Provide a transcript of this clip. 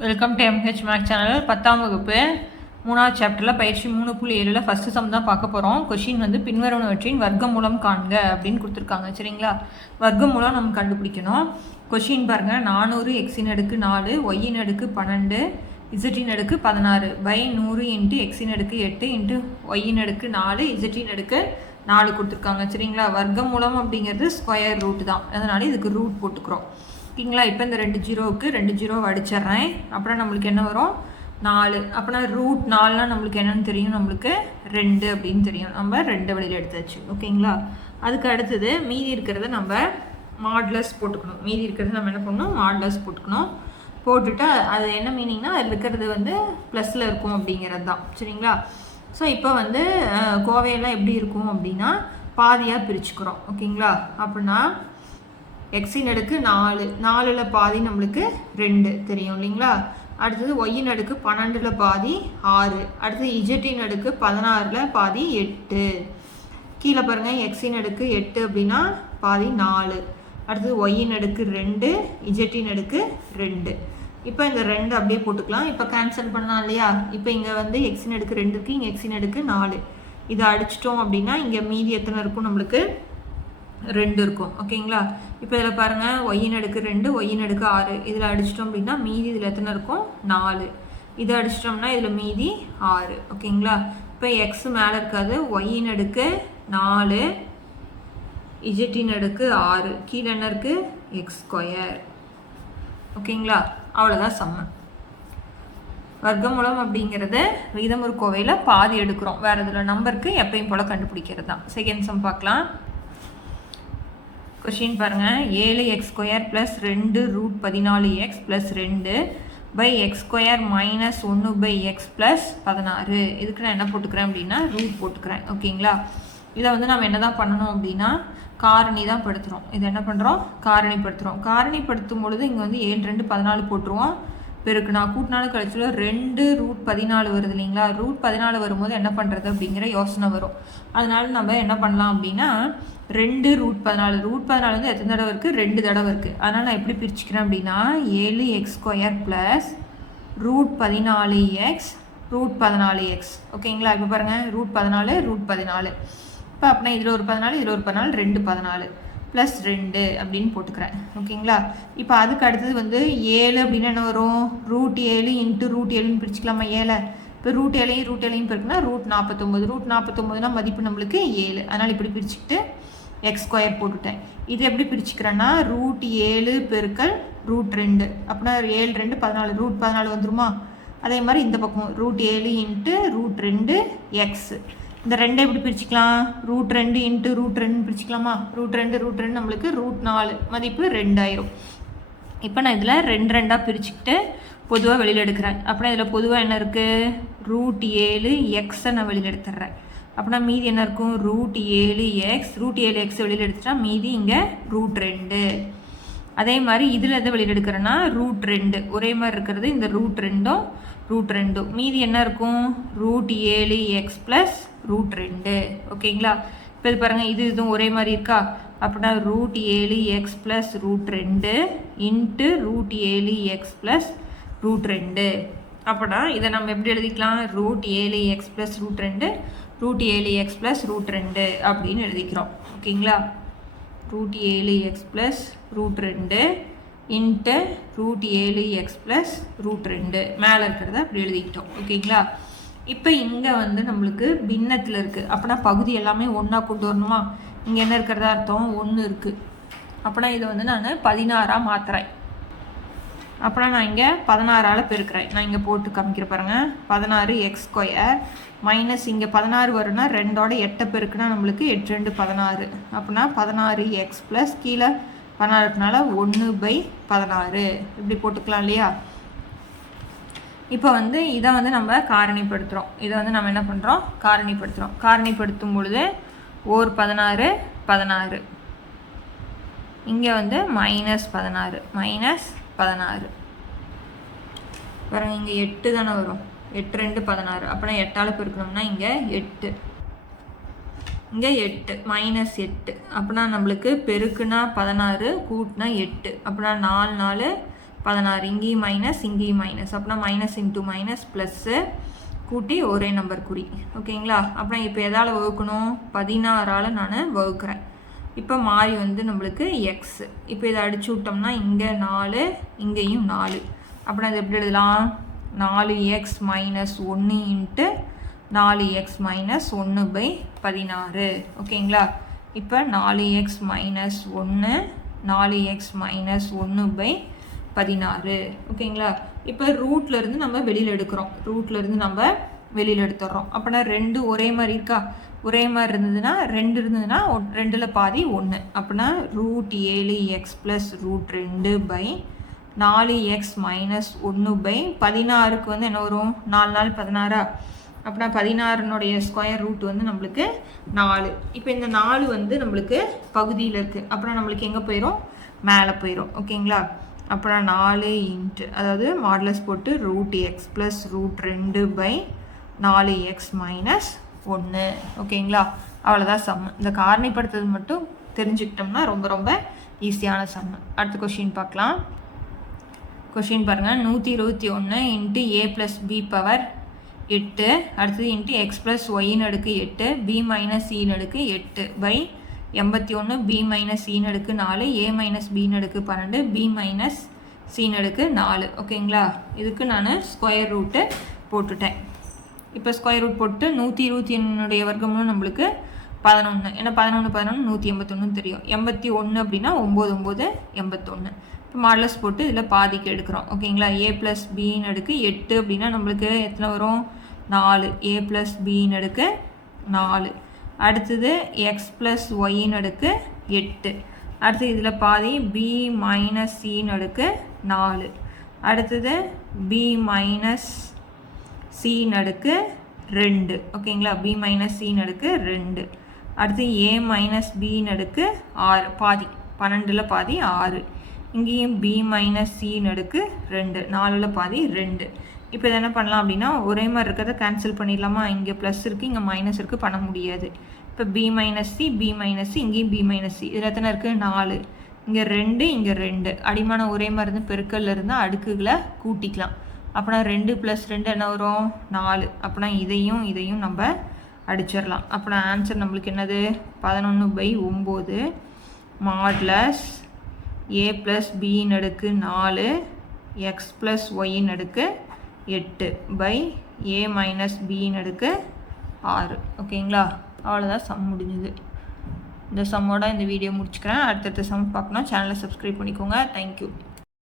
Welcome to MH maths channel. 10ஆம் வகுப்பு 3வது சாப்டரில் பயிற்சி 3.7ல் ஃபஸ்ட்டு சம் தான் பார்க்க போகிறோம். கொஷின் வந்து பின்வருவனவற்றின் வர்க்கமூலம் காண்க அப்படின்னு கொடுத்துருக்காங்க. சரிங்களா, வர்க்கமூலம் நம்ம கண்டுபிடிக்கணும். கொஷின் பாருங்கள், 400 எக்ஸின் அடுக்கு 4 ஒய்யின் அடுக்கு 12 இசட்டின் அடுக்கு 16 பை 100 இன்ட்டு எக்ஸின் அடுக்கு 8 இன்ட்டு ஒய்யின் அடுக்கு 4 இசட்டின் அடுக்கு 4 கொடுத்துருக்காங்க. சரிங்களா, வர்க்கமூலம் அப்படிங்கிறது ஸ்கொயர் ரூட் தான், அதனால இதுக்கு ரூட் போட்டுக்கிறோம். ஓகேங்களா, இப்போ இந்த 2 ஜீரோவுக்கு 2 ஜீரோவை அடிச்சிட்றேன். அப்புறம் நம்மளுக்கு என்ன வரும், 4. அப்போனா ரூட் 4னா நம்மளுக்கு என்னென்னு தெரியும், நம்மளுக்கு 2 அப்படின்னு தெரியும். நம்ம 2 வழியில் எடுத்தாச்சு. ஓகேங்களா, அதுக்கு அடுத்தது மீதி இருக்கிறத நம்ம மாடுலஸ் போட்டுக்கணும். மீதி இருக்கிறது நம்ம என்ன பண்ணணும், மாடுலஸ் போட்டுக்கணும். போட்டுட்டு அது என்ன மீனிங்னா அதில் இருக்கிறது வந்து ப்ளஸில் இருக்கும் அப்படிங்கிறது தான். சரிங்களா, ஸோ இப்போ வந்து கோவையெல்லாம் எப்படி இருக்கும் அப்படின்னா பாதியாக பிரிச்சுக்கிறோம். ஓகேங்களா, அப்படின்னா எக்ஸின் அடுக்கு 4, 4ல் பாதி நம்மளுக்கு 2 தெரியும் இல்லைங்களா. அடுத்தது ஒய்யின் அடுக்கு 12ல் பாதி 6. அடுத்தது இஜட்டின் அடுக்கு 16ல் பாதி 8. கீழே பாருங்கள், எக்ஸின் அடுக்கு 8 அப்படின்னா பாதி 4. அடுத்தது ஒய்யின் அடுக்கு 2, இஜட்டின் அடுக்கு 2. இப்போ இந்த 2 அப்படியே போட்டுக்கலாம். இப்போ கேன்சல் பண்ணலாம் இல்லையா. இப்போ இங்கே வந்து எக்ஸின் அடுக்கு 2 இருக்குது, இங்கே எக்ஸின் அடுக்கு 4. இதை அடிச்சிட்டோம் அப்படின்னா இங்கே மீதி எத்தனை இருக்கும், நம்மளுக்கு 2 இருக்கும். ஓகேங்களா, இப்போ இதில் பாருங்கள், ஒய்யின் அடுக்கு 2 ஒய்யின் அடுக்கு 6. இதில் அடிச்சிட்டோம் அப்படின்னா மீதி இதில் எத்தனை இருக்கும், 4. இதை அடிச்சிட்டோம்னா இதில் மீதி 6. ஓகேங்களா, இப்போ எக்ஸ் மேலே இருக்காது, ஒய்யின் அடுக்கு 4 இஜட்டின் அடுக்கு 6, கீழே என்ன இருக்குது, எக்ஸ் ஸ்கொயர். ஓகேங்களா, அவ்வளோதான் சம்ம. வர்க்கமூலம் அப்படிங்கிறது விகிதமுறு கோவையில் பாதி எடுக்கிறோம். வேறு இதில் நம்பருக்கு எப்பயும் போல் கண்டுபிடிக்கிறது தான். செகண்ட் சம் பார்க்கலாம். கொஷின் பாருங்கள், 7x² + 2 root 14x + 2 by x² - 1 by x + 16. இதுக்கு நான் என்ன போட்டுக்கிறேன் அப்படின்னா ரூட் போட்டுக்கிறேன். ஓகேங்களா, இதை வந்து நம்ம என்ன தான் பண்ணணும் அப்படின்னா காரணி தான் படுத்துகிறோம். இதை என்ன பண்ணுறோம், காரணிப்படுத்துகிறோம். காரணிப்படுத்தும் பொழுது இங்கே வந்து 7 2 14 போட்டுருவோம். பெருக்குனா கூட்டினாலும் கழிச்சுல 2 ரூட் 14 வருது இல்லைங்களா. ரூட் 14 வரும்போது என்ன பண்ணுறது அப்படிங்கிற யோசனை வரும். அதனால நம்ம என்ன பண்ணலாம் அப்படின்னா 2 ரூட் 14, ரூட் 14 வந்து எத்தனை தடவை இருக்குது, 2 தடவை இருக்குது. அதனால் நான் எப்படி பிரிச்சுக்கிறேன் அப்படின்னா 7x² + root 14x root 14x. ஓகேங்களா, இப்போ பாருங்கள், ரூட் 14 ரூட் 14. இப்போ அப்படின்னா இதில் ஒரு 14 இதில் ஒரு 14, 2 14 + 2 அப்படின்னு போட்டுக்கிறேன். ஓகேங்களா, இப்போ அதுக்கு அடுத்தது வந்து 7 அப்படின்னா என்ன வரும், ரூட் 7 இன்ட்டு ரூட் 7ன்னு பிரிச்சுக்கலாமா 7. இப்போ ரூட் 7 ரூட் 7 இருக்குன்னா ரூட் 49. ரூட் 49னா மதிப்பு நம்மளுக்கு 7. அதனால் இப்படி பிரிச்சுக்கிட்டு x² போட்டுட்டேன். இது எப்படி பிரிச்சுக்கிறேன்னா ரூட் 7 பெருக்கல் ரூட் 2. அப்படின்னா 7 2 14, ரூட் 14 வந்துருமா. அதே மாதிரி இந்த பக்கம் ரூட் 7 இன்ட்டு ரூட் 2 எக்ஸ். இந்த 2 எப்படி பிரிச்சுக்கலாம், ரூட் 2 இன்ட்டு ரூட் 2 பிரிச்சுக்கலாமா. ரூட் 2 நம்மளுக்கு ரூட் 4 மதிப்பு 2 ஆயிரும். இப்போ நான் இதில் 2 2ஆக பிரிச்சுக்கிட்டு பொதுவாக வெளியில் எடுக்கிறேன். அப்படின்னா இதில் பொதுவாக என்ன இருக்குது, ரூட் 7 எக்ஸை நான் வெளியில் எடுத்துடுறேன். அப்படின்னா மீதி என்ன இருக்கும், ரூட் 7 எக்ஸ். ரூட் 7 எக்ஸ் வெளியில் எடுத்துட்டா மீதி இங்கே ரூட் 2. அதே மாதிரி இதில் எதை வெளியில் எடுக்கிறேன்னா ரூட் 2 ஒரே மாதிரி இருக்கிறது, இந்த ரூட் 2ம் ரூட் 2. மீதி என்ன இருக்கும், ரூட் 7 எக்ஸ் + ரூட் 2. ஓகேங்களா, இப்போ இது பாருங்கள், இதுவும் ஒரே மாதிரி இருக்கா. அப்படின்னா root 7 x + root 2 into root 7 x + root 2. அப்படின்னா இதை நம்ம எப்படி எழுதிக்கலாம், root 7 x + root 2 root 7 x + root 2 அப்படின்னு எழுதிக்கிறோம். ஓகேங்களா, root 7 x + root 2 into root 7 x + root 2 மேலே இருக்கிறத அப்படி எழுதிக்கிட்டோம். ஓகேங்களா, இப்போ இங்கே வந்து நம்மளுக்கு பின்னத்தில் இருக்குது. அப்படின்னா பகுதி எல்லாமே ஒன்றா கொண்டு வரணுமா. இங்கே என்ன இருக்கிறதா அர்த்தம், 1 இருக்குது. அப்படின்னா இதை வந்து நான் 16ஆக மாற்றுறேன். அப்படின்னா நான் இங்கே 16ஆல் பெருக்கிறேன். நான் இங்கே போட்டு காமிக்கிற பாருங்கள், 16x² மைனஸ் இங்கே 16 வரும்னா 2ஓட 8 பெருக்குனா நம்மளுக்கு 8 2 16. அப்படின்னா 16x + கீழே 16னால 1/16 இப்படி போட்டுக்கலாம் இல்லையா. இப்போ வந்து இதை வந்து நம்ம காரணிப்படுத்துகிறோம். இதை வந்து நம்ம என்ன பண்ணுறோம், காரணிப்படுத்துகிறோம். காரணிப்படுத்தும் பொழுது ஓர் 16 16, இங்கே வந்து -16 -16. பாருங்கள், இங்கே 8 தானே வரும், 8 2 16. அப்படின்னா 8ஆல் பெருக்கணும்னா இங்கே 8, இங்கே 8 -8. அப்படின்னா நம்மளுக்கு பெருக்குனா 16 கூட்டினா 8. அப்படின்னா 4 4 16 இங்கேயும் மைனஸ் இங்கேயும் மைனஸ் அப்படின்னா மைனஸ் இன்ட்டு மைனஸ் ப்ளஸ்ஸு கூட்டி ஒரே நம்பர் குறி ஓகேங்களா. அப்புறம் இப்போ எதால் வகுக்கணும் 16ஆல் நான் வகுக்கிறேன். இப்போ மாறி வந்து நம்மளுக்கு எக்ஸ். இப்போ இதை அடிச்சு விட்டோம்னா இங்கே 4 இங்கேயும் 4 அப்படின்னா இது எப்படி எழுதலாம் 4x minus 1 into 4x minus 1/16 ஓகேங்களா. இப்போ 4x மைனஸ் 1 4x மைனஸ் 1/16 ஓகேங்களா. இப்போ ரூட்லேருந்து நம்ம வெளியில் எடுக்கிறோம். ரூட்லேருந்து நம்ம வெளியில் எடுத்துடுறோம். அப்போனா 2 ஒரே மாதிரி இருக்கா. ஒரே மாதிரி இருந்ததுன்னா 2 இருந்ததுன்னா 2ல் பாதி 1 அப்படின்னா √7x ப்ளஸ் √2/4x மைனஸ் 1/16க்கு வந்து என்ன வரும் 4 4 16 அப்படின்னா 16னுடைய ஸ்கொயர் ரூட் வந்து நம்மளுக்கு 4. இப்போ இந்த 4 வந்து நம்மளுக்கு பகுதியில் இருக்குது. அப்புறம் நம்மளுக்கு எங்கே போயிடும் மேலே போயிடும் ஓகேங்களா. அப்புறம் 4 இன்ட்டு அதாவது மாடலஸ் போட்டு √x ப்ளஸ் √2/4x மைனஸ் 1 ஓகேங்களா. அவ்வளோதான் சம்மு. இந்த காரணிப்படுத்துறது மட்டும் தெரிஞ்சுக்கிட்டோம்னா ரொம்ப ரொம்ப ஈஸியான சம்மு. அடுத்த கொஷின் பார்க்கலாம். கொஷின் பாருங்கள் 121 into a plus b power 8 அடுத்தது இன்ட்டு x ப்ளஸ் ஒய்னு அடுக்கு 8 b மைனஸ் சின்னு அடுக்கு 8/81 b மைனஸ் சின்னு அடுக்கு 4 a மைனஸ் பின்னு அடுக்கு 12 b மைனஸ் சின்னு அடுக்கு 4 ஓகேங்களா. இதுக்கு நான் ஸ்கொயர் ரூட்டு போட்டுட்டேன். இப்போ ஸ்கொயர் ரூட் போட்டு 121 வர்க்கமும் நம்மளுக்கு 11 ஏன்னா 11 181 தெரியும். 81 அப்படின்னா 9 9 81. இப்போ மாடலஸ் போட்டு இதில் பாதிக்கு எடுக்கிறோம் ஓகேங்களா. a ப்ளஸ் பின்னு அடுக்கு 8 அப்படின்னா நம்மளுக்கு எத்தனை வரும் 4 a ப்ளஸ் பின்னு அடுக்கு 4. அடுத்தது எக்ஸ் ப்ளஸ் ஒய்ன்னு அடுக்கு 8. அடுத்து இதில் பாதி b மைனஸ் சின்னு அடுக்கு 4. அடுத்தது b மைனஸ் சின்னு அடுக்கு 2 ஓகேங்களா. b மைனஸ் சின்னு அடுக்கு 2. அடுத்து a மைனஸ் பின்னு அடுக்கு 6 பாதி 12ல் பாதி 6. இங்கேயும் b மைனஸ் சின்னு அடுக்கு 2 4ல் பாதி 2. இப்போ இதை என்ன பண்ணலாம் அப்படின்னா ஒரே மாதிரி இருக்கிறத கேன்சல் பண்ணிடலாமா. இங்கே ப்ளஸ் இருக்குது இங்கே மைனஸ் இருக்குது பண்ண முடியாது. இப்போ b minus C b minus C இங்கேயும் b மைனஸ் சி இதில் எத்தனை இருக்குது 4 இங்கே 2 இங்கே 2 அடிமானம் ஒரே மாதிரி இருந்து பெருக்கல்ல இருந்தால் அடுக்குகளை கூட்டிக்கலாம். அப்படின்னா 2 + 2 என்ன வரும் 4. அப்படின்னா இதையும் நம்ம அடிச்சிடலாம். அப்படின்னா ஆன்சர் நம்மளுக்கு என்னது 11/9 மாட்லஸ் a ப்ளஸ் பின்னு அடுக்கு 4 x ப்ளஸ் ஒய்ன்னு அடுக்கு 8/a மைனஸ் பின்னு அடுக்கு 6 ஓகேங்களா. அவ்வளோதான் சம் முடிஞ்சுது. இந்த சம்மோட இந்த வீடியோ முடிச்சுக்கிறேன். அடுத்தடுத்த சம் பார்க்கணும். சேனலை சப்ஸ்கிரைப் பண்ணிக்கோங்க. தேங்க்யூ.